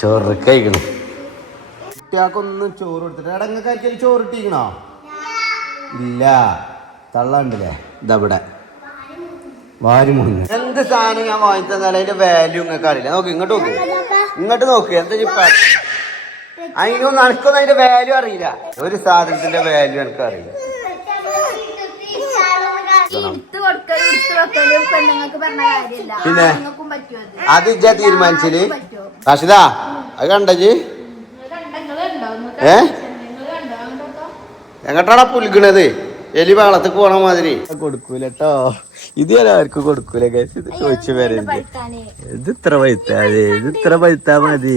ചോറ് കഴിക്കണം. കുട്ടികൾക്കൊന്നും ചോറ് കൊടുത്തിട്ട് ഇടങ്ങൾക്കാർക്കും ചോറ് ഇട്ടിക്കണോ? ഇല്ല, തള്ളണ്ടല്ലേ ഇതവിടെ വാരി മുങ്ങ. എന്ത് സാധനം ഞാൻ വാങ്ങി തന്നാലും അതിന്റെ വാല്യൂ നിങ്ങൾക്ക് അറിയില്ല. നോക്ക് ഇങ്ങോട്ട് നോക്ക്, ഇങ്ങോട്ട് നോക്ക്. എന്താ അതിനൊന്നും എനിക്കൊന്നും അതിന്റെ വാല്യൂ അറിയില്ല. ഒരു സാധനത്തിന്റെ വാല്യൂ എനിക്ക് അറിയില്ല. പിന്നെ അത് ഇജ്ജാ തീരുമാനിച്ചില് കാശിതാ അത് കണ്ടജ് എങ്ങോട്ടാടാ പുൽക്കണത്? എലി വെള്ളത്തേക്ക് പോണ മാതിരി കൊടുക്കൂല കേട്ടോ. ഇത് എല്ലാവർക്കും കൊടുക്കൂല. ഇത് ചോദിച്ചു വരരുത്. ഇത് ഇത്ര പഴുത്താ മതി.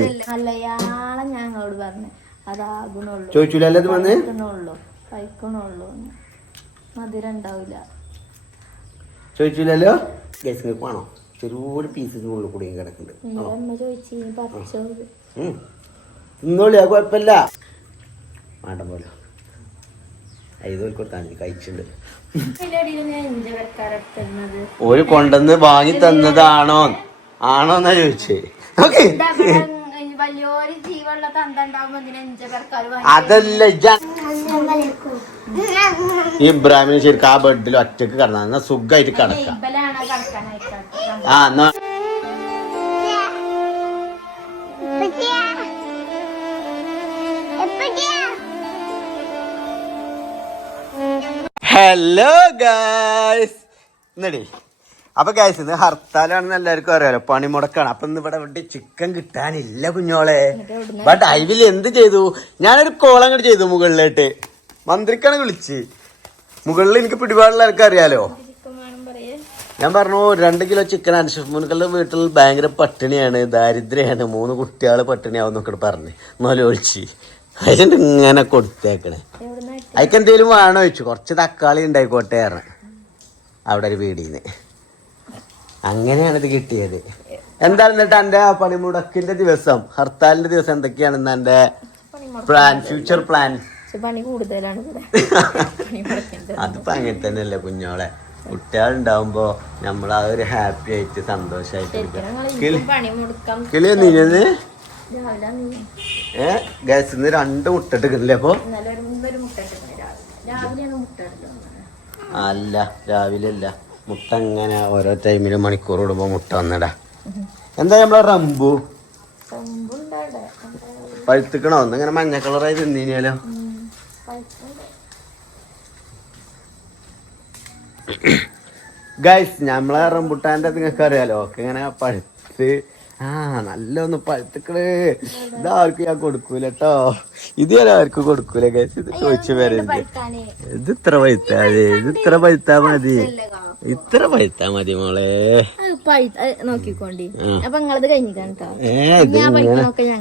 ചോദിച്ചൂലല്ലോ ഇത് വന്ന് ചോദിച്ചില്ലല്ലോ. ഗൈസ് വേണോ? ചെറിയൊരു പീസിന് ഉള്ളിൽ കൂടി കിടക്കുന്നുണ്ട്. ഇന്നോളിയാ കുഴപ്പമില്ല. വേണ്ട പോലെ ഐതോൽ കൊടുത്താൽ കഴിച്ചിട്ടുണ്ട്. ഒരു കൊണ്ടുവന്ന് വാങ്ങി തന്നതാണോ ആണോന്നാ ചോദിച്ചേ. ഓക്കെ അതല്ല ഇബ്രാഹിമിന് ശരിക്കും ആ ബെഡിൽ ഒറ്റക്ക് കിടന്നാ എന്നാ സുഖമായിട്ട് കിടക്കാം. ആ എന്നാ ഹലോ ഗായ്സ്. എന്നടി അപ്പൊ ഗായ്സ് ഇന്ന് ഹർത്താലാണെന്ന് എല്ലാവർക്കും അറിയാലോ, പണിമുടക്കാണ്. അപ്പൊ ഇന്ന് ഇവിടെ ചിക്കൻ കിട്ടാനില്ല കുഞ്ഞോളെ. ബട്ട് ഐവിൽ എന്ത് ചെയ്തു, ഞാനൊരു കോൾ അങ്ങോട്ട് ചെയ്തു മുകളിലോട്ട്. മന്ത്രിക്കാണ് വിളിച്ച്. മുകളിൽ എനിക്ക് പിടിപാടുള്ള ആൾക്കാർ അറിയാലോ. ഞാൻ പറഞ്ഞു 2 കിലോ ചിക്കൻ അൻഷഫ്മുകളുടെ വീട്ടിൽ ഭയങ്കര പട്ടിണിയാണ്, ദാരിദ്ര്യാണ്, 3 കുട്ടികൾ പട്ടിണിയാവും എന്നൊക്കെ പറഞ്ഞ് ഒളിച്ച് അതിന്റെ ഇങ്ങനെ കൊടുത്തേക്കണേ. അതിക്ക് എന്തേലും വേണോ ചോദിച്ചു. കുറച്ച് തക്കാളി ഉണ്ടായിക്കോട്ടെ പറഞ്ഞു അവിടെ ഒരു വീടിന്ന്. അങ്ങനെയാണ് ഇത് കിട്ടിയത്. എന്താണ് എന്നിട്ട് എന്റെ പണിമുടക്കിന്റെ ദിവസം, ഹർത്താലിന്റെ ദിവസം എന്തൊക്കെയാണെന്ന് എന്റെ പ്ലാൻ, ഫ്യൂച്ചർ പ്ലാൻ? അതിപ്പോ അങ്ങനെ തന്നെയല്ലേ കുഞ്ഞോളെ. കുട്ടികളുണ്ടാവുമ്പോ നമ്മൾ ആ ഒരു ഹാപ്പി ആയിട്ട് സന്തോഷായിട്ട് കിളിയ നീഞ്ഞത്. ഗ്യാസ് ഇന്ന് 2 മുട്ട ഇട്ടില്ലേ? അപ്പൊ അല്ല രാവിലെ അല്ല, മുട്ട ഇങ്ങനെ ഓരോ ടൈമിലും മണിക്കൂർ കൂടുമ്പോ മുട്ട വന്നടാ. എന്താ നമ്മളെ റംബു പഴുത്തിക്കണോ? ഒന്നിങ്ങനെ മഞ്ഞ കളറായി തിന്നീനല്ലോ. ഗൈസ് നമ്മളെ റംബുട്ടാന്റെ നിങ്ങൾക്ക് അറിയാലോ ഒക്കെ ഇങ്ങനെ പഴുത്ത് നല്ലൊന്ന് പഴുത്തിക്കണ്. ഇതാർക്കും ഞാൻ കൊടുക്കൂല കേട്ടോ. ഇത് ഞാൻ ആർക്കും കൊടുക്കൂല ഗൈസ്. ഇത് ചോദിച്ചു വരരുത്. ഇത് ഇത്ര പഴുത്താ മതി. ഇത്ര പഴുത്താ മതി മോളെ.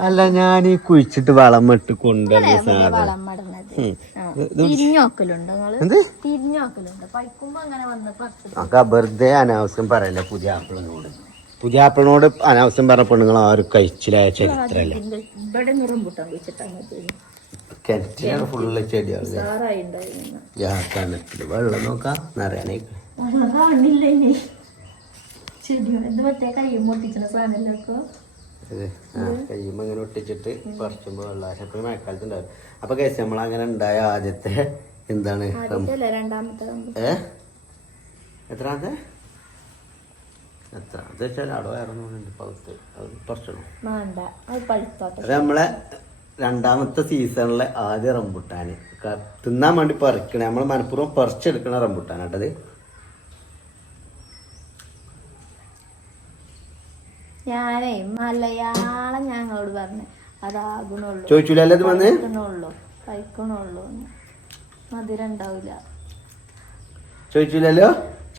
അല്ല ഞാൻ ഈ കുഴിച്ചിട്ട് വളം ഇട്ട് കൊണ്ടുവരുന്ന സാധനം വെറുതെ അനാവശ്യം പറയല്ലേ പുതിയ ആപ്പിളിനോട് അനാവശ്യം പറഞ്ഞ പെണ്ണുങ്ങൾ ആരും കഴിച്ചില്ലായ ചരിത്രല്ലേ. കിണറ്റിലാണ് ഫുള്ള് ചെടിയാണ്. കിണറ്റില് വെള്ളം നോക്കാം നിറയാനേ. കയ്യുമ്പോ ഇങ്ങനെ ഒട്ടിച്ചിട്ട് പറിച്ചുമ്പോ വെള്ളം എപ്പോഴും മഴക്കാലത്ത് ഉണ്ടാവും. അപ്പൊ കഴിച്ച് നമ്മളങ്ങനെ ഉണ്ടായ ആദ്യത്തെ എന്താണ് എത്രാമത്തെ വെച്ചാൽ അവിടെ വേറൊന്നുണ്ട് പൗത്ത് അത് പറിച്ചണം. അത് നമ്മളെ 2ാമത്തെ സീസണിലെ ആദ്യ റംബുട്ടാന് തിന്നാൻ വേണ്ടി പറിക്കണേ. നമ്മൾ മനഃപൂർവ്വം പറിച്ചെടുക്കണ റംബുട്ടാനാട്ടത്. ഞാനേ മലയാളം ഞങ്ങളോട് പറഞ്ഞു അതാകണുള്ളൂ. ചോദിച്ചൂലല്ലോ ഇത് വന്ന് കഴിക്കണുള്ളൂ, മധുരം ഉണ്ടാവില്ല. ചോദിച്ചില്ലല്ലോ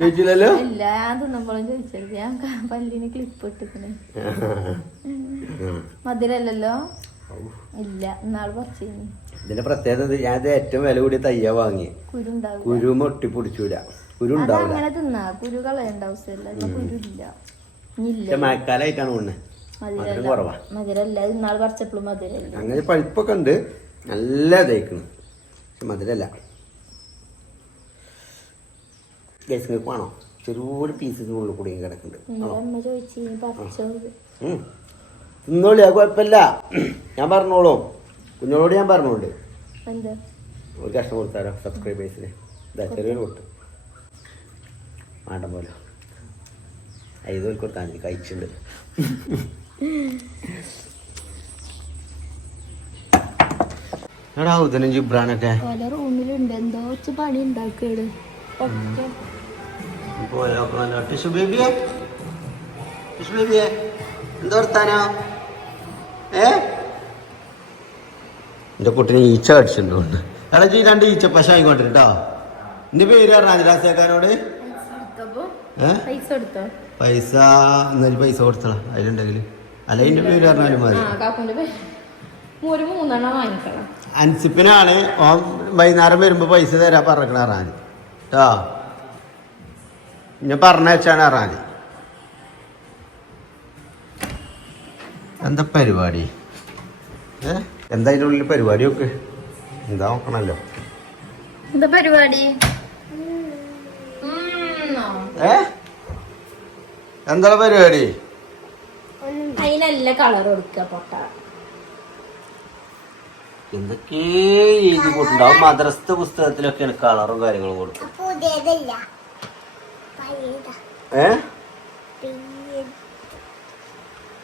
ഇല്ല, ഞാൻ തിന്നുമ്പോഴും ചോദിച്ചത്. ഞാൻ പല്ലിന് ക്ലിപ്പ് ഇട്ടിക്കണേ. മധുരല്ലോ ഇല്ല. ഇന്നാള് പറിച്ചു. ഇതിന്റെ പ്രത്യേകത ഞാൻ ഏറ്റവും വില കൂടിയ തയ്യ വാങ്ങി. കുരു ഒട്ടിപ്പൊടിച്ചൂല, കുരു ഉണ്ടാവില്ല. അങ്ങനെ തിന്നാ കുരു കളയേണ്ട ആവശ്യമില്ല. കുരു ഇല്ല. മഴക്കാലായിട്ടാണ് കൊണ്ട് മധുരം കുറവാ. മധുരല്ല. ഇന്നാള് പറിച്ചപ്പോഴും മധുരല്ല. അങ്ങനെ പഴുപ്പൊക്കെ ഉണ്ട്, നല്ല തേക്കണം, പക്ഷെ മധുരല്ല. ഗൈസ് വേണോ? ചെറിയൊരു പീസിന് ഉള്ളിൽ കൂടി കിടക്കുന്നുണ്ട്. തിന്നോളി അത് കുഴപ്പമില്ല. ഞാൻ പറഞ്ഞോളൂ, കുഞ്ഞോളോട് ഞാൻ പറഞ്ഞോണ്ട് എന്താ ഒരു കഷ്ടം കൊടുത്താലോ സബ്സ്ക്രൈബേഴ്സിന്. ഇതാ ചെറിയൊരു കൊട്ട് വേണ്ട പോലെ ഐതോൽ കൊടുത്താൽ മതി, കഴിച്ചിട്ടുണ്ട്. എടാ ഉദനും ജിബ്രാനൊക്കെ പല റൂമിലുണ്ട്, എന്തോ പണി ഉണ്ടാക്കേട്. ടിഷു ബേബിയെ എന്താ വർത്താനോ? എന്റെ കുട്ടിനെ ഈച്ച അടിച്ചിട്ടുണ്ട്. എടാ ജി 2 ഈച്ച പശ ആയിക്കോട്ടെ. എന്റെ പേര് പറഞ്ഞ രാജാക്കാനോട് പൈസ എന്നാലും പൈസ കൊടുത്തള അതിലുണ്ടെങ്കിൽ. അല്ല എന്റെ പേര് പറഞ്ഞാലും മതി. അൻസിപ്പിനാണ് വൈകുന്നേരം വരുമ്പോ പൈസ തരാ പറഞ്ഞ റാനി കേട്ടോ. ഞാൻ പറഞ്ഞ വെച്ചാണ് റാനി. എന്താ പരിപാടി? എന്താ അതിൻ്റെ ഉള്ളിൽ പരിപാടിയൊക്കെ എന്താ നോക്കണല്ലോ. എന്താ പരിപാടി? എന്താ പരിപാടി? അതിനല്ല കളർ കൊടുക്ക പൊട്ട. എന്തൊക്കെ എഴുതി കൊടുണ്ടാവും. മദ്രസത്തെ പുസ്തകത്തിലൊക്കെയാണ് കളറും കാര്യങ്ങളും കൊടുക്കും.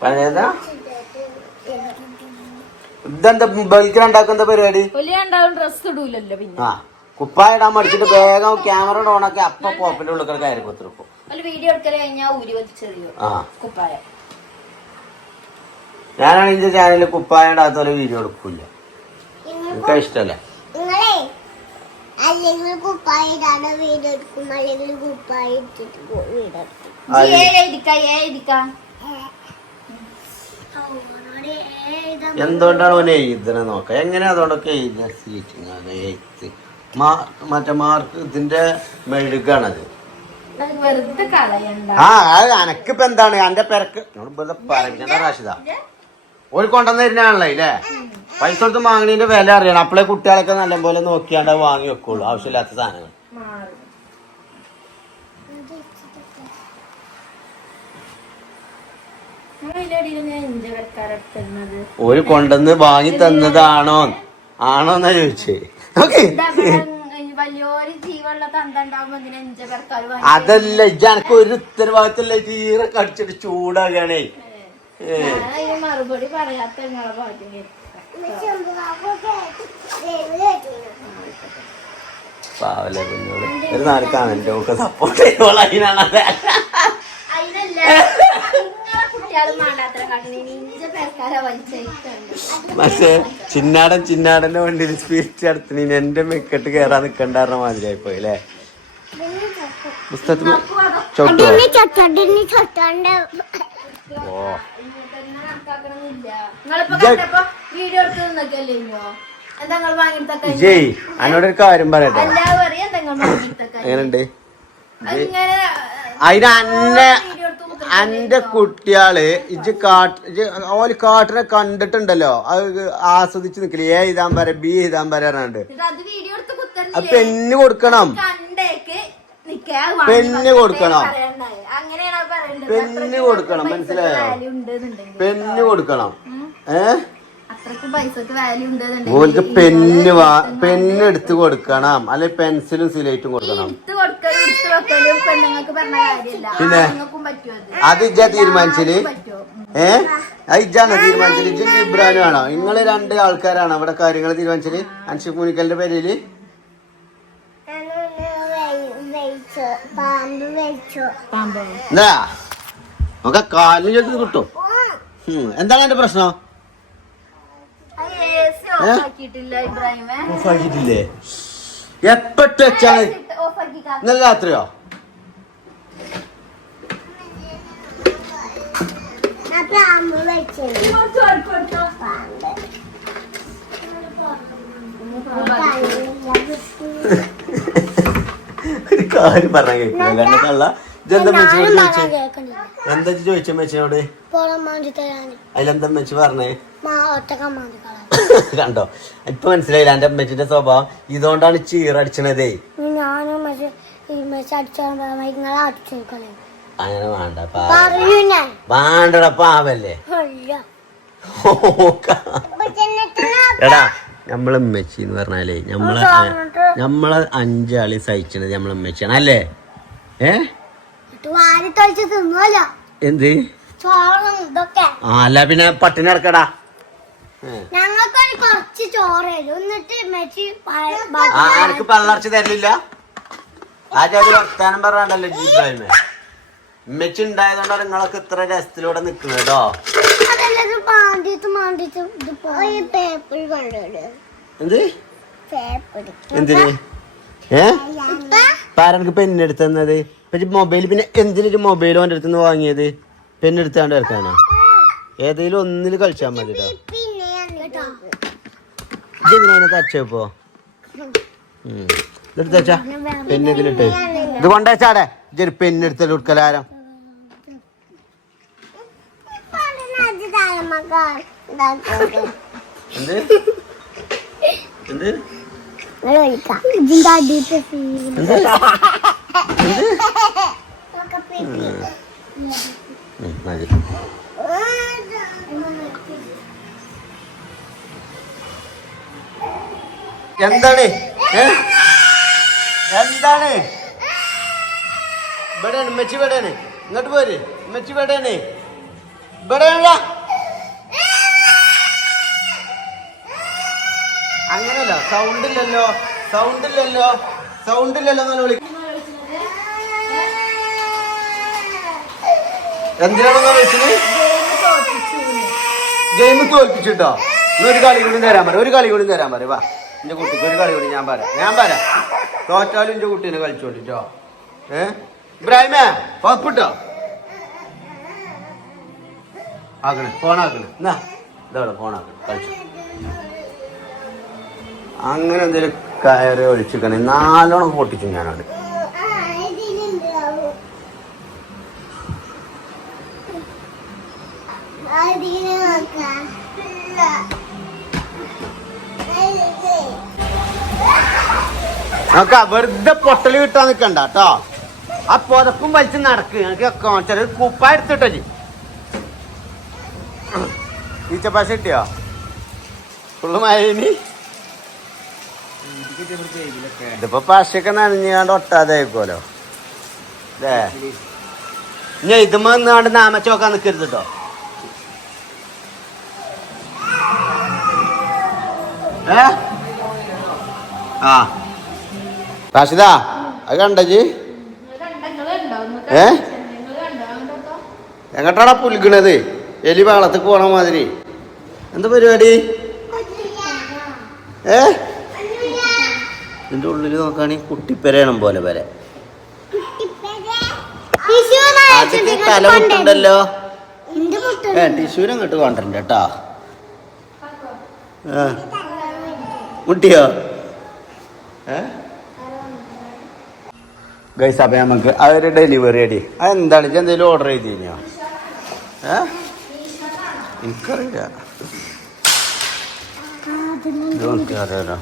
പഴയതാ? ഇതെന്താ ബൈക്ക് ഉണ്ടാക്കുന്ന പരിപാടി? ഡ്രസ് ഇടൂലല്ലോ പിന്നെ. ആ കുപ്പായ ഇടാൻ മടിച്ചിട്ട് വേഗം ക്യാമറ ഓണാക്കി അപ്പൊ പോപ്പിന്റെ ഉള്ളിൽ കയറി കൊത്തിരിക്കും. വീഡിയോ എടുക്കല് കഴിഞ്ഞാൽ ഊരി വലിച്ചെറിയോ കുപ്പായ. ഞാനാണ് ഇതിന്റെ ചാനലിൽ കുപ്പായ ഇടാത്ത പോലെ വീഡിയോ എടുക്കൂല, എനിക്ക് ഇഷ്ടല്ല. എന്തുകൊണ്ടാണ് ഓനെ എഴുതണ നോക്കാം. എങ്ങനെ അതുകൊണ്ടൊക്കെ എഴുതുക? സീറ്റിംഗ് മറ്റേ മാർക്ക് ഇതിന്റെ മെഴുകാണത്. ആ അത് അനക്കിപ്പോ എന്താണ് എന്റെ പെരക്ക് റാഷിദ ഒരു കൊണ്ടുവന്ന് തരുന്നാണല്ലോ ഇല്ലേ? പൈസ കൊടുത്ത് വാങ്ങണീന്റെ വില അറിയണം. അപ്പളെ കുട്ടികളൊക്കെ നല്ലപോലെ നോക്കിയാണ്ട് വാങ്ങി വെക്കുള്ളൂ ആവശ്യമില്ലാത്ത സാധനങ്ങൾ. ഒരു കൊണ്ടുവന്ന് വാങ്ങി തന്നതാണോ ആണോന്നാ ചോദിച്ചേ. അതല്ല ഇജനക്ക് ഒരു ഉത്തരവാദിത്തല്ല. തീരെ കടിച്ചിട്ട് ചൂടാകണേ. മറുപടി പറയാത്ത പാവല്ലേ കുഞ്ഞോട് ഒരു 4 കാണല്ലോ ഒക്കെ സപ്പോർട്ട് ചെയ്തോളാം. അതിനാണ് പക്ഷെ ചിന്നാടന്റെ വണ്ടിയിൽ സ്പീഡ് അടുത്തിന് എന്റെ മെക്കെട്ട് കേറാൻ നിക്കണ്ടായിരുന്ന മാതിരിയായി പോയി അല്ലേ? പുസ്തകത്തിന് ചോട്ടോ ജയ് എന്നോടൊരു കാര്യം പറയട്ടെ. എങ്ങനെയുണ്ട് അതിന് അന്റെ കുട്ടികള് ഓല് കാട്ടിനെ കണ്ടിട്ടുണ്ടല്ലോ, അത് ആസ്വദിച്ച് നിക്കില്ല. എ എഴുതാൻ പറ, ബി എഴുതാൻ പറയാറുണ്ട്. അത് പെണ്ണ് കൊടുക്കണം, പെണ്ണ് കൊടുക്കണം, പെണ്ണ് കൊടുക്കണം. മനസ്സിലായോ? പെണ്ണ് കൊടുക്കണം. ഓൾക്ക് പെണ്ണ് എടുത്ത് കൊടുക്കണം, അല്ലെ പെൻസിലും സിലേറ്റും കൊടുക്കണം. പിന്നെ അത് ഇജ്ജാ തീരുമാനിച്ചില്? അത് ഇജ്ജാണോ തീരുമാനിച്ചില്? ഇജ്ജും ഇബ്രാനും ആണോ? നിങ്ങള് 2 ആൾക്കാരാണോ ഇവിടെ കാര്യങ്ങൾ തീരുമാനിച്ചില്? അൻഷിഫ് മുനിക്കലിന്റെ പേരില് എന്താ നമുക്ക് കാലിന് ചേർത്ത് കിട്ടും. എന്താണ് എന്റെ പ്രശ്നം? ഓഫാക്കിട്ടില്ലേ? എപ്പോട്ട് വെച്ചാണ്? ഇന്നലെ രാത്രിയോ? ഒരു കാര്യം പറഞ്ഞാൽ കേൾക്കില്ല. എന്നെ കള്ള ഇതെന്താ മെച്ചോട് ചോദിച്ചേ? എന്താ ചോദിച്ച മെച്ചനോട്? അതിലെന്താ മെച്ച് പറഞ്ഞേ? കണ്ടോ ഇപ്പൊ മനസ്സിലായില്ല എന്റെ അമ്മച്ചിന്റെ സ്വഭാവം. ഇതുകൊണ്ടാണ് ചീറടിച്ചണതേ. അങ്ങനെ വേണ്ടടാ പാവല്ലേ. എടാ നമ്മളെ ഉമ്മച്ചി എന്ന് പറഞ്ഞാലേ നമ്മളെ 5 ആളി സഹിച്ചത് നമ്മളെ ഉമ്മച്ചിയാണ് അല്ലേ? എന്ത് അല്ല പിന്നെ പട്ടിണി കിടക്കടാ. ആർക്ക് പള്ളർച്ച തരലില്ല. ആരും വർത്താനം പറയാണ്ടല്ലോ ജീബ്രാഹിമേ. ഉമ്മച്ചി ഉണ്ടായതുകൊണ്ടാണ് നിങ്ങളൊക്കെ ഇത്ര രസത്തിലൂടെ നിക്കുന്നത് കേട്ടോ. എന്ത് എന്തിന് പാരനക്ക് പെണ്ണെടുത്ത് തന്നത്? മൊബൈൽ പിന്നെ എന്തിനൊരു മൊബൈൽ ഓൻ്റെ അടുത്ത് നിന്ന് വാങ്ങിയത്? പെണ്ണെടുത്താണ്ട് ഇറക്കാനോ? ഏതെങ്കിലും ഒന്നിൽ കളിച്ചാൽ മതി കേട്ടോ. ഇതെങ്ങനെയാണ് തച്ചപ്പോ? ഇതെടുത്ത് വെച്ചാ പെണ്ണിതിലിട്ട് ഇത് കൊണ്ടുവച്ചാടെ ഇതൊരു പെണ്ണെടുത്തല്ലോ കൊടുക്കലാരം. എന്ത് എന്ത് മതി. എന്താണ് എന്താണ് ഇവിടെയാണ് ഉമ്മച്ചി ഇവിടെയാണ്. ഇങ്ങോട്ട് പോര്. ഉമ്മച്ചി ഇവിടെയാണ്. ഇവിടെയാണല്ല. അങ്ങനെയല്ല. സൗണ്ടില്ലല്ലോ സൗണ്ടില്ലല്ലോ സൗണ്ടില്ലല്ലോ എന്നാണ് വിളിക്കുന്നത്. എന്തിനാണെന്ന് വിളിച്ചത്? ഗെയിം തോൽപ്പിച്ചിട്ടോ. ഒരു കളി കൂടി തരാൻ പറ. ഒരു കളി കൂടി തരാൻ പറ. വാ എന്റെ കുട്ടിക്ക് ഒരു കളി കൂടി ഞാൻ പറയാം. തോറ്റാലും എന്റെ കുട്ടീനെ കളിച്ചോണ്ടിട്ടോ. ഇബ്രാഹിമേ പപ്പിട്ടോ ആക്കണേ. ഫോണാക്കണേ. എന്നാ ഇതവിടെ ഫോണാക്കണേ. കളിച്ചു അങ്ങനെ എന്തെങ്കിലും കയറി ഒഴിച്ചിക്കണേ. 4 പൊട്ടിച്ചു ഞാനത്. നോക്ക വെറുതെ പൊട്ടല് കിട്ടാൻ നിക്കണ്ട കേട്ടോ. ആ പുതപ്പും വലിച്ച് നടക്ക്. എനിക്ക് ചെറിയ കുപ്പ എടുത്തിട്ടോ. ഈച്ചപ്പാശ കിട്ടിയോ? ഫുള്ള് മഴയിനി. ഇതിപ്പോ പശയൊക്കെ നനഞ്ഞാണ്ട് ഒട്ടാതെ ആയിക്കോലോ. അല്ലേ ഞാൻ ഇതുമ്മ നിന്നാണ്ട് നാമച്ചോക്കാൻ നിക്കരുത് കേട്ടോ. ആ റാഷിദാ അത് കണ്ടജി? എങ്ങോട്ടാടാ പുൽക്കണത്? എലി വെള്ളത്തേക്ക് പോണ മാതിരി. എന്താ പരിപാടി? ഇതിന്റെ ഉള്ളില് നോക്കുകയാണെങ്കിൽ കുട്ടിപ്പെരയണം പോലെ വരെ. തല മുട്ടുണ്ടല്ലോ. ടിഷ്യൂനെ അങ്ങോട്ട് കൊണ്ടുവരണ്ട കേട്ടോ. മുട്ടിയോ? ഗൈസ് അപ്പം നമുക്ക് അതൊരു ഡെലിവറി അടി. അതെന്താണ് ഇജ്ജ് എന്തെങ്കിലും ഓർഡർ ചെയ്ത് കഴിഞ്ഞോ? എനിക്കറിയില്ല. അറിയാലോ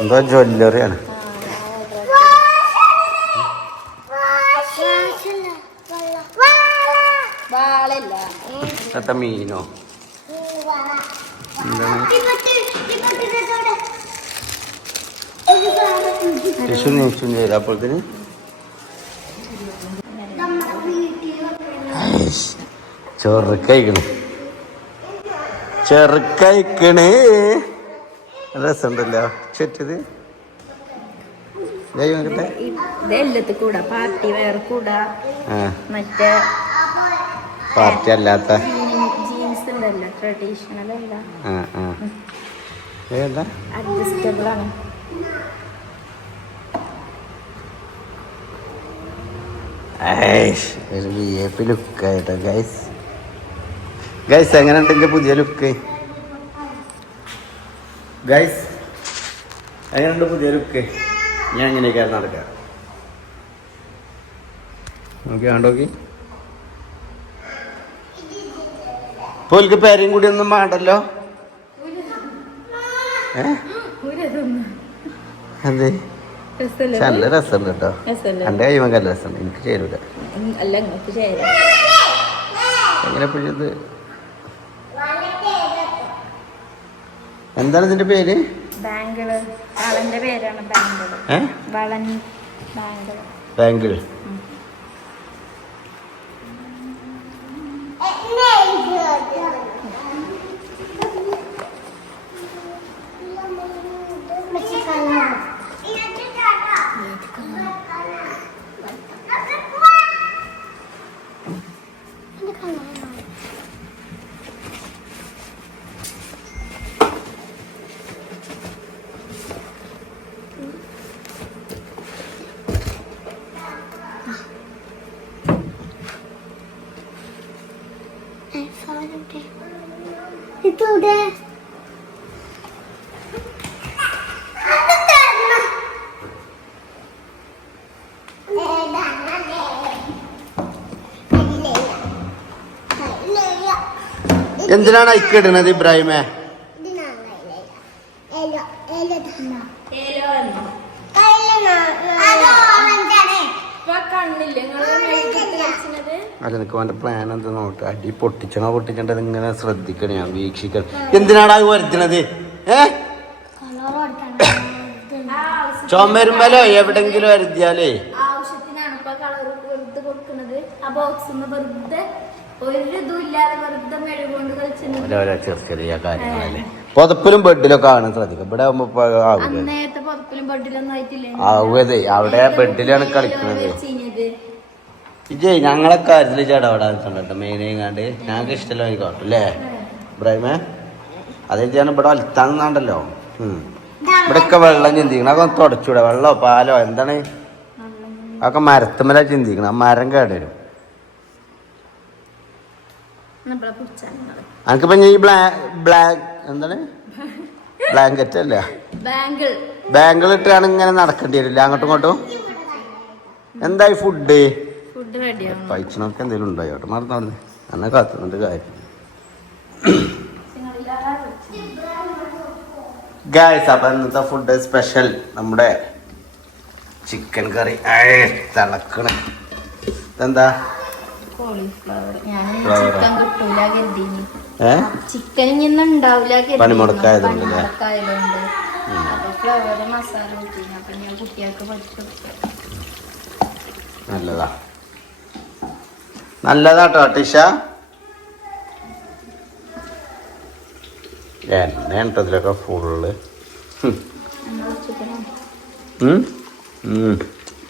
എന്തോ ജ്വല്ലറിയാണ്. എന്നിട്ട് മീനോ എന്താണ്? ടിഷ്യൂ നീച്ചും ചെയ്ത അപ്പോഴത്തേന് ചെറുക്കൈക്കണ് ചെറുക്കൈക്കണ്. രസമുണ്ടല്ലോ ചെറ്റത്. പാർട്ടി അല്ലാത്ത അഡ്ജസ്റ്റബിൾ ആണ്. ലുക്കായിട്ടോ ഗൈസ്. ഗൈസ് എങ്ങനെ ഉണ്ടെങ്കിൽ പുതിയ ലുക്ക്? ഗൈസ് എങ്ങനെയുണ്ട് പുതിയ ലുക്ക്? ഞാൻ ഇങ്ങനെയൊക്കെയാണ് നടക്കുക. നോക്കി കണ്ടോക്കി. പോൽക്ക് പേരെയും കൂടി ഒന്നും വേണ്ടല്ലോ. എന്ത് നല്ല രസമുണ്ട് കേട്ടോ. എന്റെ കൈമ നല്ല രസമുണ്ട്. എനിക്ക് ചേരൂല. എങ്ങനെ പിഴിത്? എന്താണ് ഇതിന്റെ പേര്? ബാങ്കിള്. വളന്റെ പേരാണ് ബാങ്കിള്. വളൻ ബാങ്കിള്. ബാങ്കിൾ. ഇതൂടെ എന്തിനാണ് അയക്കിടുന്നത് ഇബ്രാഹിമേ? അല്ല നിനക്ക് അവൻ്റെ പ്ലാൻ എന്താ നോട്ട്? അടി പൊട്ടിച്ചണ്ടത് ഇങ്ങനെ ശ്രദ്ധിക്കണം, ഞാൻ വീക്ഷിക്കണം. എന്തിനാണ് അത് വരുത്തണത്? ചുമരുമലോ എവിടെങ്കിലും വരുത്തിയാലേ ആവശ്യത്തിനാണ് ഇപ്പൊ കളർ വെറുതെ കൊടുക്കുന്നത്. ആ ബോക്സ് വെറുതെ ഒരു ഇതും ഇല്ലാതെ വെറുതെ മെഴുകൊണ്ട് കളിച്ചിട്ടുണ്ട്. ചെറിയ ചെറിയ കാര്യങ്ങളല്ലേ. പുതപ്പിലും ബെഡിലൊക്കെ ആണ് ശ്രദ്ധിക്കുക. ഇവിടെ നേരത്തെ പുതപ്പിലും ബെഡിലൊന്നും ആയിട്ടില്ലേ? അവിടെ ബെഡിലാണ് കളിക്കുന്നത്. ഇജയ് ഞങ്ങളെ കാര്യത്തില് ചടപടാൻ കണ്ടോ മെയിനായിങ്ങാണ്ട്. ഞങ്ങൾക്ക് ഇഷ്ടമല്ല ആയിക്കോട്ടെ അല്ലേ ഇബ്രാഹിമേ? അതേ ഞാൻ ഇവിടെ അൽത്താന്നുണ്ടല്ലോ. ഇവിടെയൊക്കെ വെള്ളം ചിന്തിക്കണം. അതൊക്കെ തുടച്ചൂടെ? വെള്ളമോ പാലോ എന്താണ് അതൊക്കെ മരത്തുമല ചിന്തിക്കണം. ആ മരം കേടരും. എനിക്കിപ്പോ ഈ എന്താണ് ബ്ലാങ്കറ്റ് അല്ല ബാങ്കിൾ ഇട്ടാണ് ഇങ്ങനെ നടക്കേണ്ടി വരില്ല അങ്ങോട്ടും ഇങ്ങോട്ടും. എന്തായി ഫുഡ്? പൈച്ചനൊക്കെ എന്തെങ്കിലും ഉണ്ടായോട്ടെ മറന്നു എന്നെ കാത്തുന്നുണ്ട് കാര്യം. ഗായ്സ് അപ്പൊ ഇന്നത്തെ ഫുഡ് സ്പെഷ്യൽ നമ്മുടെ ചിക്കൻ കറി. തിളക്കണ ഇതെന്താ? പണിമുടക്കായതുകൊണ്ട് നല്ലതാ നല്ലതാട്ടോ ടിഷ. എണ്ണ ഇതിലൊക്കെ ഫുള്ള്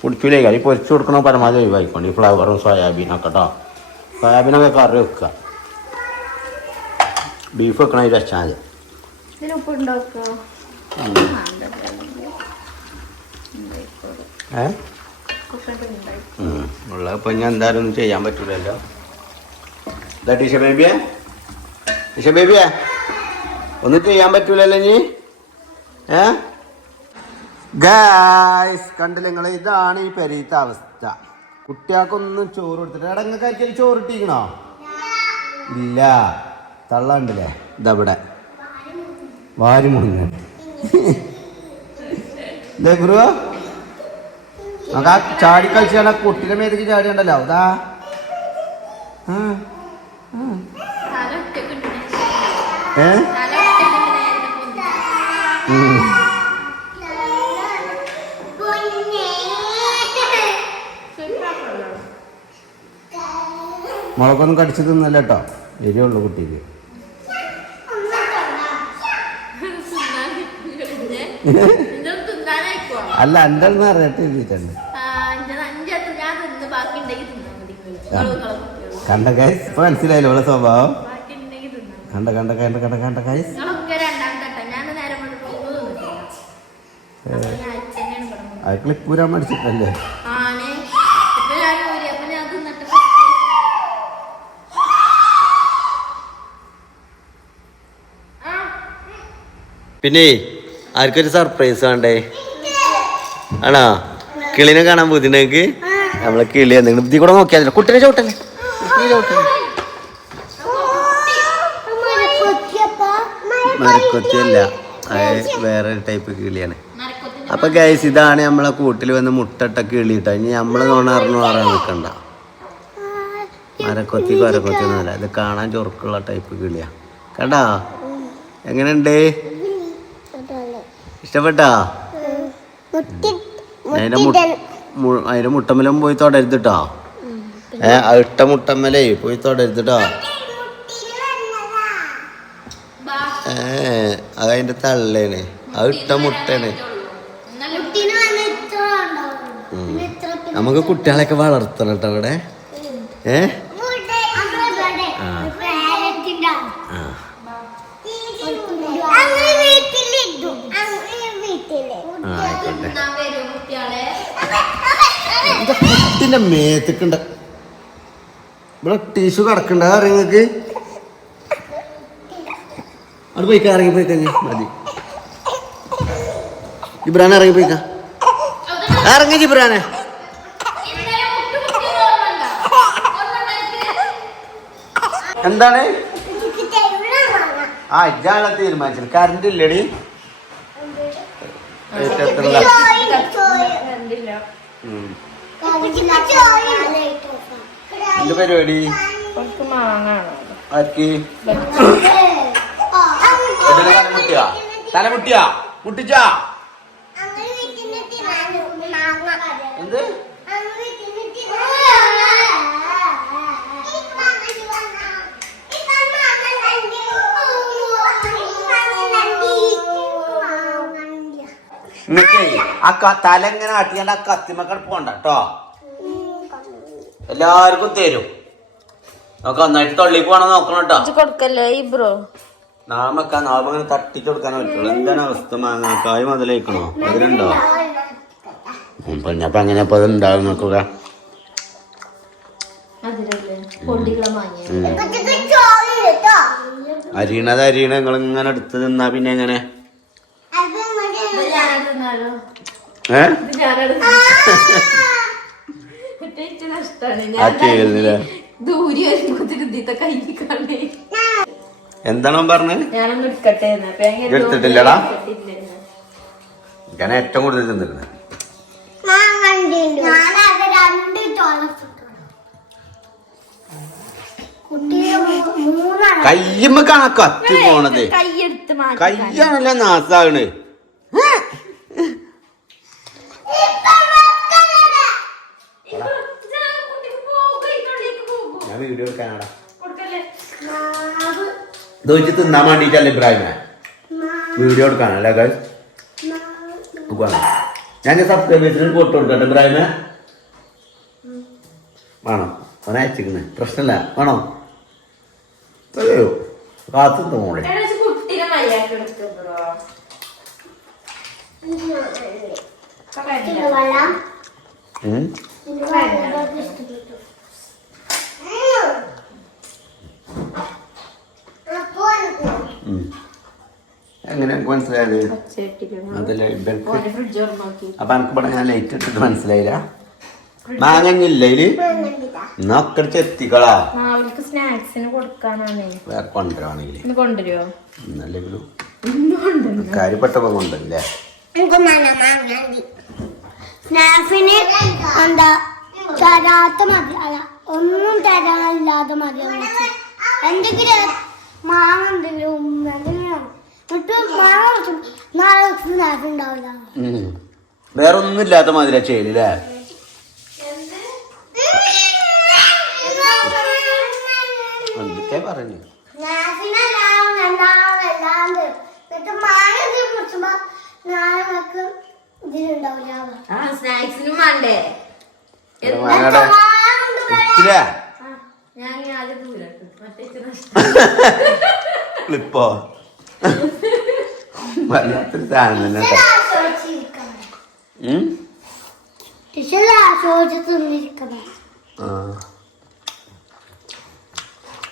കുടിച്ചില്ലേ കറി പൊരിച്ചു കൊടുക്കണ പരമാവധി ഒഴിവായിക്കോണ്ട്. ഈ ഫ്ലവറും സോയാബീനൊക്കെ കേട്ടോ. സോയാബീനൊക്കെ കറി വെക്കുക. ബീഫ് വെക്കണ വെച്ചാൽ ഉള്ള ഇപ്പൊ ഞാൻ എന്തായാലും ഒന്നും ചെയ്യാൻ പറ്റൂലല്ലോ. ഇതാ ടിഷ ബേബിയെ ഒന്നും ചെയ്യാൻ പറ്റൂലല്ലോ ഇനി. ഗായ്സ് കണ്ടില്ല നിങ്ങൾ? ഇതാണ് ഈ പെരീത്ത അവസ്ഥ. കുട്ടികൾക്കൊന്നും ചോറ് കൊടുത്തിട്ട് ഇടങ്ങൾക്കായിരിക്കും ചോറ് ഇട്ടിക്കണോ? ഇല്ല. തള്ള ഉണ്ടല്ലേ ഇതവിടെ വാരി മുങ്ങ. ബ്രോ നമുക്ക് ആ ചാടി കളിച്ചാൽ കുട്ടിയുടെ മേത്തേക്ക് ചാടിയുണ്ടല്ലോ. അതാ മുളകൊന്നും കടിച്ചു തിന്നല്ല കേട്ടോ. എരിയുള്ളൂ കുട്ടിക്ക്. അല്ല എൻ്റെ ഒന്ന് അറിയട്ടെ എഴുതിയിട്ടുണ്ട്. കണ്ട കായ്സ് ഇപ്പൊ മനസ്സിലായില്ലോ ഇവിടെ സ്വഭാവം. കണ്ട കായ്സ് അത് ക്ലിപ്പൂരാൻ മടിച്ചിട്ടല്ലേ? പിന്നെ ആർക്കൊരു സർപ്രൈസ് വേണ്ടേ? ആണോ? കിളിനെ കാണാൻ പോതിനേക്ക് നമ്മളെ കിളി എന്തെങ്കിലും ഇതിൽ കൂടെ നോക്കിയാൽ കുട്ടിനെ ചവിട്ടല്ലേ? മരക്കൊത്തിയല്ല, അത് വേറെ ടൈപ്പ് കിളിയാണ്. അപ്പൊ ഗൈസ് ഇതാണ് നമ്മളെ കൂട്ടിൽ വന്ന് മുട്ടട്ട കിളി കേട്ടോ. ഇനി നമ്മള് നോണറിഞ്ഞു മാറാൻ നിൽക്കണ്ട. അരക്കൊത്തി കൊരക്കൊത്തി ഒന്നുമല്ല, ഇത് കാണാൻ ചൊറുക്കുള്ള ടൈപ്പ് കിളിയാ. കണ്ടാ എങ്ങനെയുണ്ട്? ഇഷ്ടപ്പെട്ടാ? അതിന്റെ മുട്ടമ്മലും പോയി തൊടരുതിട്ടോ. ഇട്ട മുട്ടമ്മലേ പോയി തൊടരുതിട്ടോ. അതതിന്റെ തള്ളേണ്, അത് ഇട്ട മുട്ടയാണ്. നമുക്ക് കുട്ടികളെയൊക്കെ വളർത്തണം കേട്ടോ ഇവിടെ. കുട്ടിന്റെ മേത്തക്കുണ്ട് ഇവിടെ ടിഷ്യൂ കിടക്കണ്ട നിങ്ങൾക്ക്. അവിടെ പോയിക്ക, ഇറങ്ങി പോയിക്ക മതി. ജിബ്രാനെ ഇറങ്ങി പോയിക്ക, ഇറങ്ങി ജിബ്രാനെ. എന്താണ് ഇജാളെ തീരുമാനിച്ചത്? കറണ്ട് ഇല്ലടി. എന്ത് പരിപാടി? ആർക്ക് തലമുട്ടിയാ? തലമുട്ടിയാ? മുട്ടിച്ചാ? എന്ത് നിങ്ങക്കേ തല എങ്ങനെ ആട്ടിയാണ്ട് ആ കത്തിമക്കൾ പോണ്ട കേട്ടോ. എല്ലാവർക്കും തരും. നമുക്ക് നന്നായിട്ട് തൊള്ളിക്ക് പോകണം നോക്കണം കേട്ടോ. കൊടുക്കല്ലേ ബ്രോ? നാമങ്ങനെ തട്ടിച്ചു കൊടുക്കാനേ പറ്റുള്ളൂ. എന്താണ് അവസ്ഥ? മാങ്ങാക്കായ് മുതലേക്കണോ? അതിലുണ്ടോ? പിന്നപ്പൊ അങ്ങനെ ഇപ്പൊ ഉണ്ടാവും നോക്കുക. അരിയണത് അരിയണ നിങ്ങൾ ഇങ്ങനെ എടുത്ത് നിന്നാ പിന്നെ എങ്ങനെ? എന്താണോ പറഞ്ഞത്? എടുത്തിട്ടില്ലടാ. ഞാൻ ഏറ്റവും കൂടുതൽ തിന്നിരുന്നത് കയ്യമ്മ കണക്കത്തി പോണത്. കയ്യാണല്ലോ നാസാകണ്. ഞാൻ വീഡിയോ എടുക്കാനാടാ ഇതൊഴിച്ച് തിന്നാൻ വേണ്ടിട്ടല്ലേ ഇബ്രാഹിമേ? Video എടുക്കാനല്ലേ guys? ഞാൻ സബ്സ്ക്രൈബേഴ്സിന് ഫോട്ടോ കൊടുക്കട്ടെ ഇബ്രാഹിമേ? വേണോ? അവനെ അയച്ചിരിക്കുന്നേ, പ്രശ്നമില്ല. വേണോ? അയ്യോ കാത്തു തോന്നേ. എങ്ങനെ എനിക്ക് മനസ്സിലായത്? അതല്ലേ അപ്പൊ എനിക്ക് ഇവിടെ ഞാൻ ലൈറ്റ് ഇട്ടിട്ട് മനസ്സിലായില്ല. മാങ്ങഞ്ഞില്ല ഇതില് എന്നൊക്കെ ചെത്തിക്കളാ. വേറെ കൊണ്ടുവരാണെങ്കിൽ കൊണ്ടുവരുമോ? കാര്യപ്പെട്ടപ്പോ കൊണ്ടല്ലേ? തരാത്ത മതി, അല്ല ഒന്നും തരാനില്ലാതെ മതി. എന്തെങ്കിലും മാങ്ങ എന്തെങ്കിലും വേറെ ഒന്നും ഇല്ലാത്ത മാതിരി ചെയ്യലേ? എന്തൊക്കെ പറഞ്ഞു? സ്നാക്സിനും വേണ്ടേ? ക്ലിപ്പോ വല്ലാത്തൊരു സാധനം തന്നെ.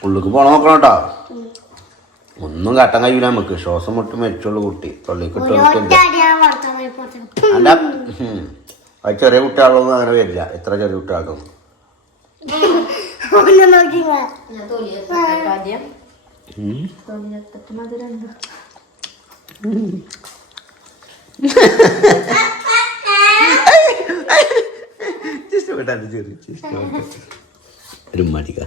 ഉള്ളിക്ക് പോണ നോക്കണം കേട്ടോ. ഒന്നും കട്ടാൻ കഴിയൂല നമുക്ക്. ശ്വാസം മുട്ട് മരിച്ചുള്ളൂ കുട്ടി. തൊള്ളിക്കിട്ട് അല്ല അത് ചെറിയ കുട്ടികളൊന്നും അങ്ങനെ വരില്ല. എത്ര ചെറിയ കുട്ടികളൊന്നും ഒരു മടിക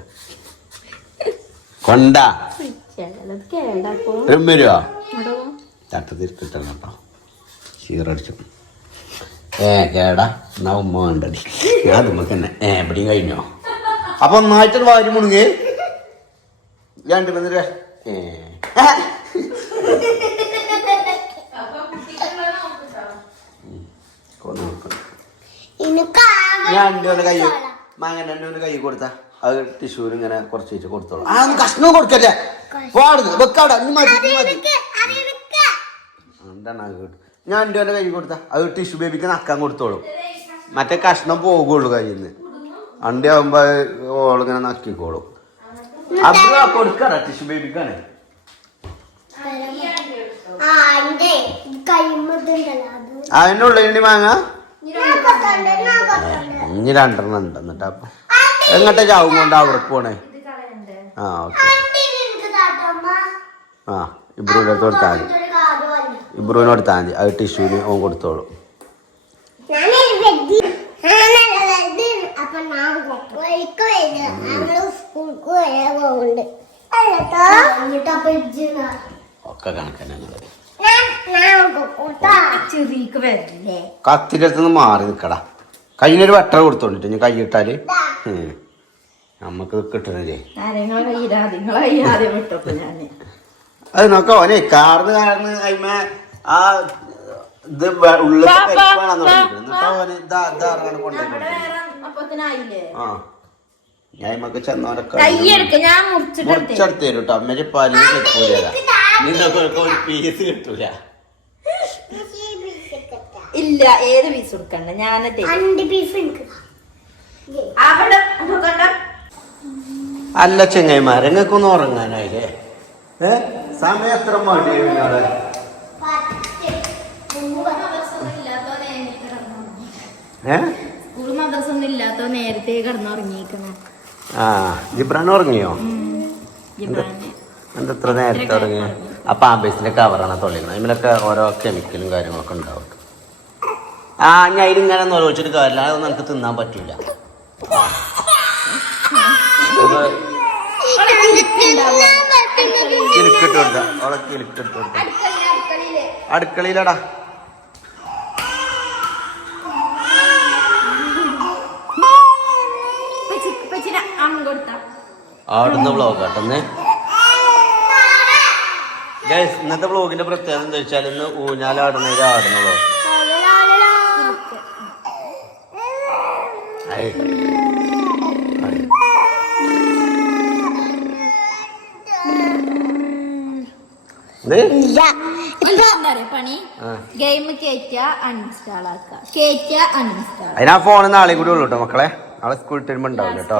കൊണ്ട വരുമോ ചട്ട തിരിച്ചിട്ടാണ് കേട്ടോ ചീറടിച്ചു കേടാ എന്നാ ഉമ്മ വേണ്ടടി ഞാൻ നമുക്ക് തന്നെ എവിടെയും കഴിഞ്ഞോ അപ്പൊ ഒന്നായിട്ട് വാരി മുണുങ്ങി രണ്ട് വന്നിട്ട് ഞാൻ എൻ്റെ കൈ മാങ്ങൻ്റെ കൈ കൊടുത്ത അത് ടിഷ്യൂര് ഇങ്ങനെ കുറച്ച് വെച്ച് കൊടുത്തോളൂ ആ ഒന്ന് കഷ്ണം കൊടുക്കല്ലേ പാടുന്നു വെക്കവിടെ എന്താണ് ഞാൻ എൻ്റെ കൈ കൊടുത്ത അത് ടിഷ്യൂ ബേബിക്ക് നക്കാൻ കൊടുത്തോളൂ മറ്റേ കഷ്ണം പോകുള്ളൂ കയ്യിൽ നിന്ന് അണ്ടി ആകുമ്പോ ഓളിങ്ങനെ നക്കിക്കോളും അത് കൊടുക്കറ ടിഷ്യൂ ബേബിക്കാണ് അതിനുള്ളിൽ മാങ്ങ ഇനി രണ്ടെണ്ണം ഉണ്ട് എന്നിട്ട് അപ്പൊ എങ്ങോട്ടേ ചാവും കൊണ്ട് അവിടെ പോണേ ആ ഓക്കെ ആ ഇബ്രുവിൻ്റെ അടുത്ത് കൊടുത്താൽ മതി ഇബ്രുവിന് കൊടുത്താൽ മതി അത് ടിഷ്യൂന് ഓൻ കൊടുത്തോളൂ ഒക്കെ കണക്കന്നെ കത്തിൻ്റെ അടുത്തുനിന്ന് മാറി നിക്കടാ കയ്യിലൊരു വെട്ട കൊടുത്തോണ്ടിട്ട് ഇനി കൈ ഇട്ടാല് നമ്മക്ക് കിട്ടണില്ലേ അത് നോക്കാം ഓനെ കാർന്ന് അയിമ ആ ഇത് ഉള്ളിൽ ആ ഞാൻമക്ക് ചെന്നവരൊക്കെ മുറിച്ചെടുത്ത് തരും കേട്ടോ അമ്മേന്റെ പാലിന് കിട്ടൂല നിങ്ങൾക്ക് ഒരു പീസ് കിട്ടൂല ഇല്ല ഏത് പീസ് കൊടുക്കണ്ട ഞാൻ അല്ല ചെങ്ങൈമാരെ നിങ്ങൾക്കൊന്ന് ഉറങ്ങാനായില്ലേ സമയം എത്ര മതി ഇല്ലാത്തോ നേരത്തെ കിടന്നുറങ്ങിയിരിക്കണം ആ ജിബ്രാൻ ഉറങ്ങിയോ എന്തത്ര നേരത്തെ ഉറങ്ങിയോ ആ പാമ്പേസിന്റെ കവറാണ് തൊള്ളിക്കണം ഇതിലൊക്കെ ഓരോ കെമിക്കലും കാര്യങ്ങളൊക്കെ ഉണ്ടാവും ആ ഞാൻ ഇതിങ്ങനെ നോലോചിച്ചിട്ട് കാര്യമില്ല അതൊന്നും എനിക്ക് തിന്നാൻ പറ്റില്ല കിലിക്കിട്ട് കൊടുത്ത അവളെ കിലിക്കിട്ട് കൊടുത്ത അടുക്കളയിലടാ അവിടുന്ന് വ്ളോഗ് ആട്ടെന്ന് ഇന്നത്തെ വ്ളോഗിന്റെ പ്രത്യേകത എന്താ വെച്ചാൽ ഇന്ന് ഊഞ്ഞാലാടുന്നതിൽ ആടുന്നുള്ളൂ പണി ഗെയിം അതിനാ ഫോണ് നാളെ കൂടി ഉള്ളൂ കേട്ടോ മക്കളെ നാളെ സ്കൂളിൽ വരുമ്പോ ഉണ്ടാവില്ല കേട്ടോ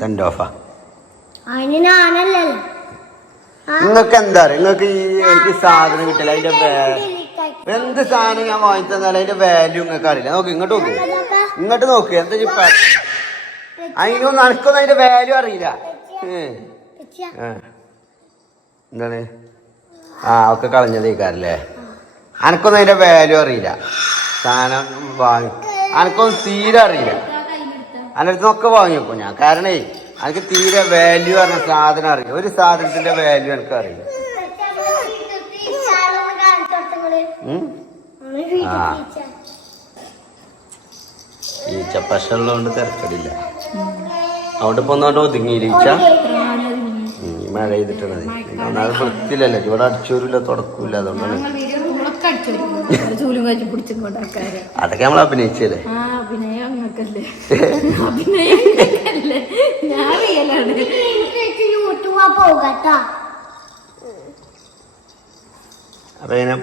സെൻഡ് ഓഫാ നിങ്ങൾക്ക് എന്താ നിങ്ങൾക്ക് ഈ എനിക്ക് സാധനം കിട്ടില്ല അതിന്റെ എന്ത് സാധനം ഞാൻ വാങ്ങി തന്നാലും അതിന്റെ വാല്യൂ നിങ്ങൾക്ക് അറിയില്ല നോക്ക് ഇങ്ങോട്ട് നോക്ക് ഇങ്ങോട്ട് നോക്ക് എന്താ അതിനൊന്നും എനിക്കൊന്നും അതിന്റെ വാല്യൂ അറിയില്ല എന്താണ് ആ ഒക്കെ കളഞ്ഞതേക്കാരല്ലേ അനക്കൊന്നും അതിന്റെ വാല്യൂ അറിയില്ല സാധനം വാങ്ങി അനക്കൊന്നും തീരെ അറിയില്ല അതിൻ്റെ അടുത്തൊക്കെ വാങ്ങി വെക്കും ഞാൻ കാരണേ എനിക്ക് തീരെ വാല്യൂ പറഞ്ഞ സാധനം അറിയില്ല ഒരു സാധനത്തിന്റെ വാല്യൂ എനിക്ക് അറിയില്ല ആ ഈച്ച പശുള്ളതുകൊണ്ട് തിരക്കടില്ല അതുകൊണ്ട് ഇപ്പൊ ഒന്നോട്ട് ഒതുങ്ങിയില്ല ഈച്ച മഴ ചെയ്തിട്ടാണ് ഒന്നാമത് വൃത്തിയില്ലല്ലോ ഇവിടെ അടിച്ചോരില്ല തുടക്കൂല അതുകൊണ്ടാണ് അതൊക്കെ നമ്മൾ അഭിനയിച്ചല്ലേ അപ്പൊ ഇങ്ങനെ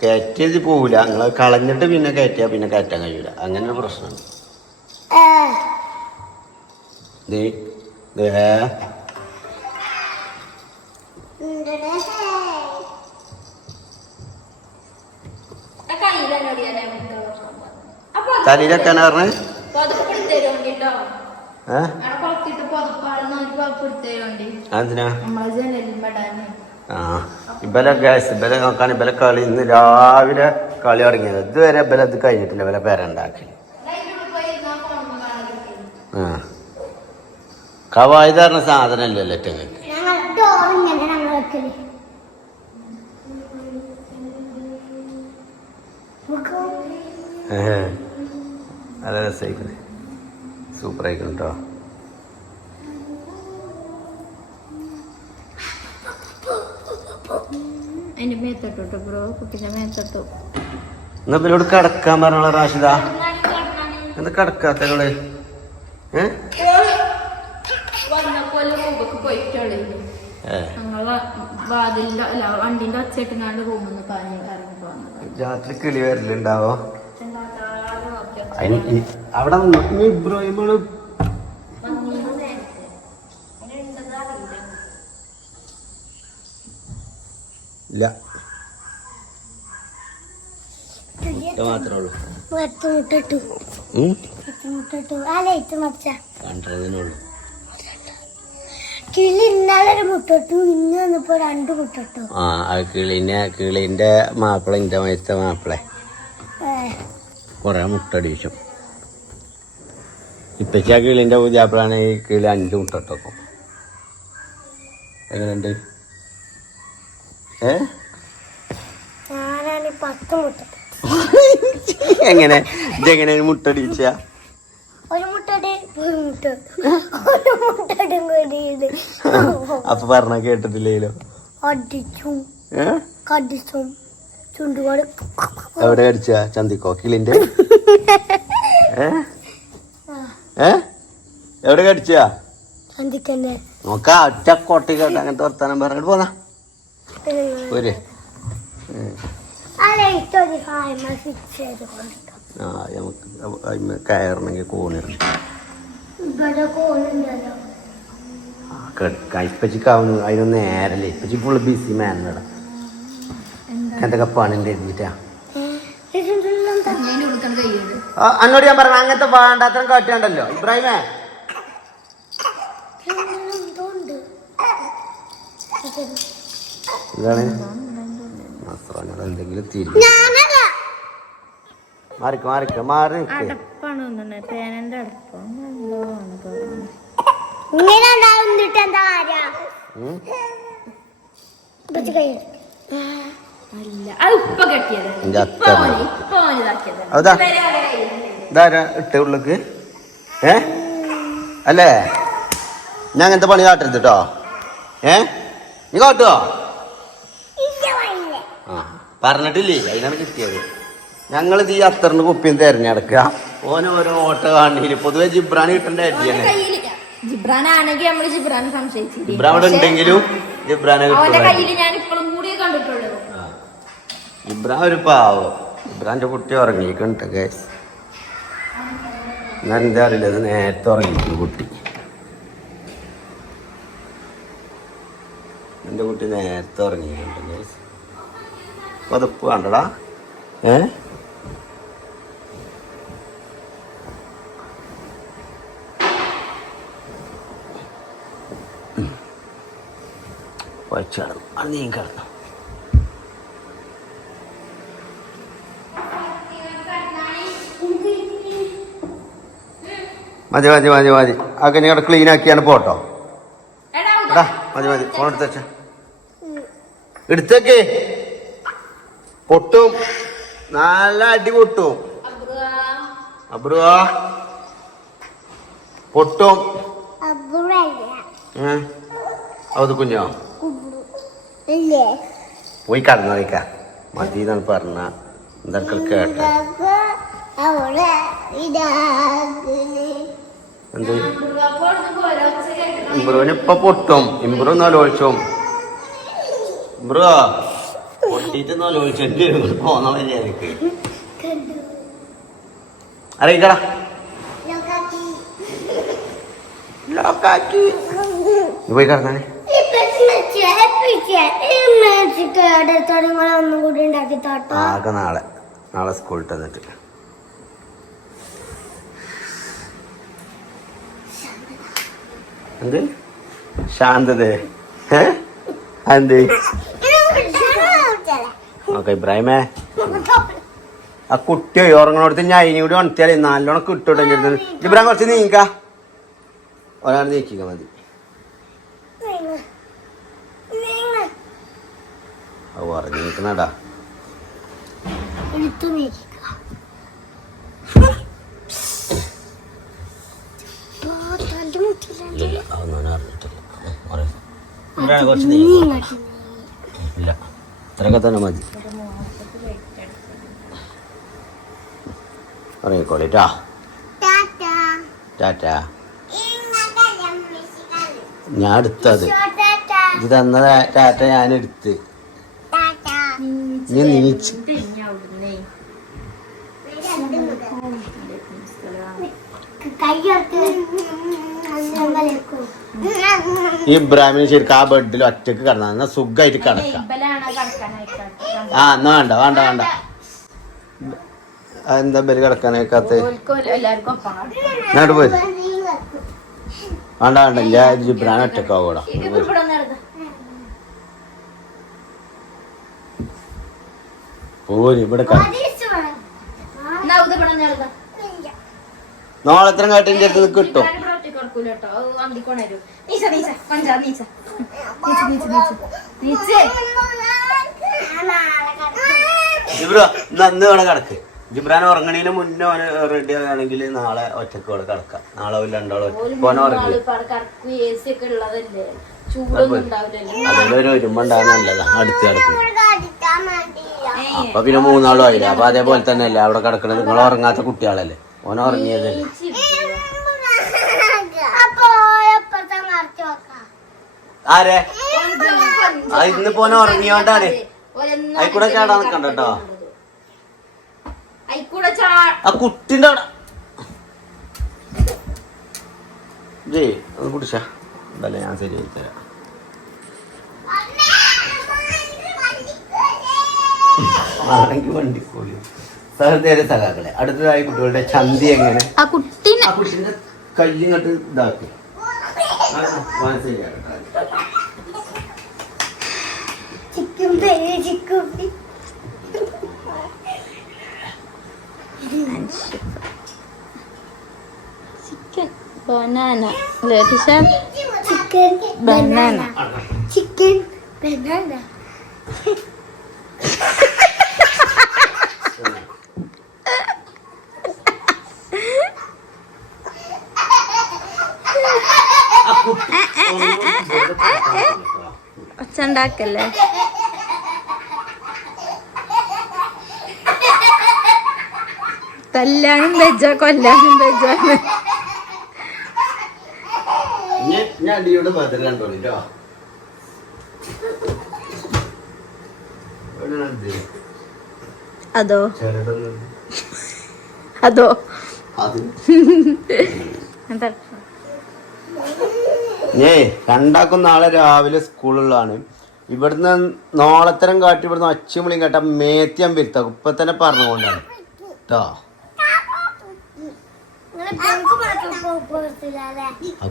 കയറ്റിയത് പോവില്ല നിങ്ങൾ കളഞ്ഞിട്ട് പിന്നെ കയറ്റിയാ പിന്നെ കയറ്റാൻ കഴിയൂല അങ്ങനെ ഒരു പ്രശ്നമാണ് തലയിലൊക്കെയാണ് പറഞ്ഞത് എന്തിനാ ആ ഇബലെ ഗ്യാസ് ഇബലെ നോക്കാൻ ഇബലെ കളി ഇന്ന് രാവിലെ കളി തുടങ്ങിയത് ഇതുവരെ ഇബലെ ഇത് കഴിഞ്ഞിട്ടില്ല ഇബലെ പേരുണ്ടാക്കി കവായത് പറഞ്ഞ സാധനമല്ലല്ലോ ഏറ്റങ്ങൾക്ക്. നല്ല രസമായിക്കണേ, സൂപ്പർ ആയിക്കണം കേട്ടോ. അതിന്റെ മേത്തോട്ടോ ബ്രോ, കുട്ടിന്റെ മേത്തോട്ടോ. എന്നാ പിന്നോട് കിടക്കാൻ പറഞ്ഞോളാം റാഷിദ. എന്താ കിടക്കാത്തങ്ങള്? വണ്ടിന്റെ ഒച്ചയിട്ടാണ്ട് റൂമിൽ പാഞ്ഞ് ഇറങ്ങി പോകുന്നത്. രാത്രി കിളി വരലുണ്ടാവോ അവിടെ? ഇബ്രാഹിമാണ് ഇല്ല, മാത്രമേ ഉള്ളൂ. കണ്ടതിനുള്ളൂ. കിളി ഇന്നാളൊരു മുട്ടു, ഇന്ന് വന്നപ്പോ 2 മുട്ടു. കിളിന്റെ മാപ്പിള ഇന്റെ മയത്തെ മാപ്പിളെ കൊറേ മുട്ടടിച്ചു. ഇപ്പച്ച ആ കിളിന്റെ പൂജാപ്പിളാണ് ഈ കിളി 5 മുട്ടക്കും. എങ്ങനെയുണ്ട്? ഞാനാണ് 10 മുട്ട. എങ്ങനെ ഇതെങ്ങനെ മുട്ടടിച്ച? അപ്പൊ പറഞ്ഞ കേട്ടിട്ടില്ലല്ലോ. എവിടെ കടിച്ച? ചന്തിക്കോ? കിളിന്റെ എവിടെ കടിച്ച? നോക്കാ ഒറ്റ കൊട്ടി കേട്ട അങ്ങനത്തെ വർത്താനം പറഞ്ഞിട്ട് പോന്നാ പോരെ. നമുക്ക് കയറണമെങ്കിൽ കോണിടണം. ഇപ്പച്ചിക്കാവുന്നു അതിനൊന്നും നേരല്ലേ. ഇപ്പച്ചി ഫുള്ള് ബിസി മാനടാ. എന്തൊക്കെ പണിന്റെ എഴുതിട്ടാ അന്നോട് ഞാൻ പറഞ്ഞ അങ്ങനത്തെ വേണ്ടാത്തരം കാട്ടിയാണ്ടല്ലോ ഇബ്രാഹിമേ. ഇതാണ് എന്തെങ്കിലും തീരുമാനം. മാറിക്ക് മാറി ഇതാരാ ഇട്ട ഉള്ളിക്ക്? അല്ലേ? ഞാൻ അങ്ങനത്തെ പണി കാട്ടരുത് കേട്ടോ. നീ കാട്ടുവോ? ആ പറഞ്ഞിട്ടില്ലേ, അതിനാണ് കിട്ടിയത്. ഞങ്ങളിത് ഈ അത്തറിന് കുപ്പിയും തെരഞ്ഞെടുക്കുക. ഓരോ ഓട്ട കാണില്ല. പൊതുവെ ജിബ്രാൻ കിട്ടേണ്ട അടിയാണ്. ജിബ്രാൻ അവിടെ ഉണ്ടെങ്കിലും ജിബ്രാനെ ജിബ്രാൻ ഒരു പാവം. ജിബ്രാന്റെ കുട്ടി ഉറങ്ങിക്കണ്ട ഗൈസ്. ഞാൻ എന്താ അറിയില്ല, അത് നേരത്തെ ഉറങ്ങിക്കുന്നു കുട്ടി. എന്റെ കുട്ടി നേരത്തെ ഉറങ്ങിയിട്ടുണ്ട് ഗൈസ്. പതപ്പ് വേണ്ടടാ. വച്ചാടും അത് നീ കിടന്നു. മതി മതി മതി മതി. അതൊക്കെ ഞങ്ങളുടെ ക്ലീൻ ആക്കിയാണ് പോട്ടോ. എടാ മതി മതി. ഫോൺ എടുത്തേച്ച എടുത്തേക്ക്. പൊട്ടും, നല്ല അടി പൊട്ടും. അബ്രുവാ പൊട്ടും. അത് കുഞ്ഞോ പോയി കടന്നു വയ്ക്ക. മതി എന്നാണ് പറഞ്ഞ. എന്തൊക്കെ കേട്ട എന്ത് ഇമ്പ്രൂവിന് ഇപ്പൊ പൊട്ടും. ഇമ്പ്രൂ എന്നാലോചിച്ചും. ഇമ്പ്രൂ പൊട്ടിട്ട് എന്നാലോചിച്ചെങ്കിൽ പോന്ന വഴിയാ എനിക്ക് അറിയിക്കടാ. ലോക്കാക്കി പോയി കിടന്നാണ്. ആകെ നാളെ സ്കൂളിൽ തന്നിട്ട് എന്ത് ശാന്തത എന്ത്? ഓക്കെ ഇബ്രാഹിമേ, ആ കുട്ടിയോ ഉറങ്ങണോടത്ത് ഞാൻ ഇനി കൂടി ഉണത്തിയാലേ നല്ലോണം കിട്ടോട്ടെ. ഇബ്രാഹിം കുറച്ച് നീക്ക, ഒരാൾ നീക്കിക്ക മതി. ഉറങ്ങിക്കണടാ. ഇല്ല അതൊന്നും അറിഞ്ഞിട്ടില്ല. കുറച്ച് ഇല്ല ഇത്രയൊക്കെ തന്നെ മതി. അറിയിക്കോളിട്ടാ. ടാറ്റാ. ഞാൻ എടുത്തത് ഇത് തന്ന ടാറ്റ ഞാൻ എടുത്ത്. ഞാൻ നീച്ച് ഈ ഇബ്രാഹിമിന് ശരിക്കും ആ ബെഡിൽ ഒറ്റക്ക് കിടന്നാ എന്നാ സുഖമായിട്ട് കിടക്കാം. ആ എന്നാ വേണ്ട വേണ്ട വേണ്ട. എന്താ ബലി കിടക്കാനേക്കാത്ത പോയി വേണ്ട വേണ്ട. ഇല്ല ജിബ്രാൻ ഒറ്റക്കാവൂടാ. പോര് ഇവിടെ നാളെ എത്ര കാട്ടിന്റെ അടുത്ത് കിട്ടും. ജിബ്ര അന്ന് വേണം കിടക്ക്. ജിബ്രാൻ ഉറങ്ങണീന് മുന്നേ ഓന് റെഡി ആണെങ്കിൽ നാളെ ഒറ്റക്ക് ഇവിടെ കിടക്കാം. നാളെ രണ്ടാളും ഓനെ ഉറങ്ങി അതിലൊരു ഒരുമ ഉണ്ടാകാൻ നല്ലതാ. അടുത്ത് കിടക്കും. അപ്പൊ പിന്നെ 3 നാളും ആയില്ല. അപ്പൊ അതേപോലെ തന്നെ അല്ലേ അവിടെ കിടക്കണത്. നിങ്ങൾ ഉറങ്ങാത്ത കുട്ടികളല്ലേ. ഓന ഉറങ്ങിയതല്ലേ. ആരെ ഇന്നിപ്പോ ഓന ഉറങ്ങിയോണ്ടാണ്. ആയിക്കൂടെ ചാടാൻ നിക്കണ്ട കേട്ടോ. ആ കുട്ടിന്റെ അവിടെ ജയ് ഒന്ന് കുടിച്ചാ അതല്ലേ ഞാൻ ശരിയായി തരാം. ആണെങ്കിൽ വണ്ടി പോയി സഹൃദയ സഖാക്കളെ. അടുത്തതായി കുട്ടികളുടെ ചന്തി എങ്ങനെ ആ കുട്ടിന്റെ കല്ലിങ്ങോട്ട് ഇതാക്കി chicken banana chicken banana chicken banana ഒച്ചണ്ടാക്കല്ലേ. തല്ലാനും വെജ കൊല്ലാനും വെജാണ്. അടിയോട് ബദൽ കണ്ടോളിട്ടോ. അതോ അതോ രണ്ടാക്കും നാളെ രാവിലെ സ്കൂളിലാണ്. ഇവിടുന്ന് നോളത്തരം കാട്ടി ഇവിടുന്ന് ഒച്ചമുളിയും കേട്ട മേത്യം വരുത്താം. ഇപ്പൊ തന്നെ പറഞ്ഞുകൊണ്ടാണ് കേട്ടോ.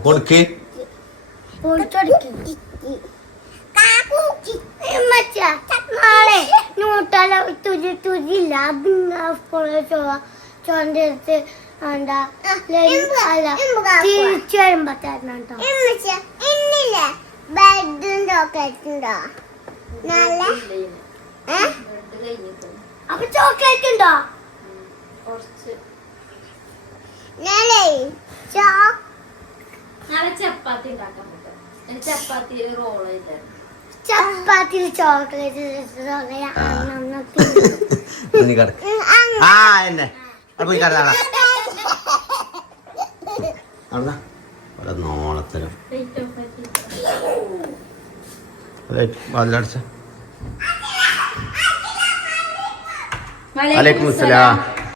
കൊടുക്ക് ചോണ്ടെടുത്ത് തിരിച്ചു വരുമ്പോ അപ്പൊ ചോക്ലേറ്റ് ഉണ്ടോ? ചപ്പാത്തി ചപ്പാത്തി റോള് ചപ്പാത്തി ചോക്ലേറ്റ് നോളത്തരം വലൈക്കും അസ്സലാം.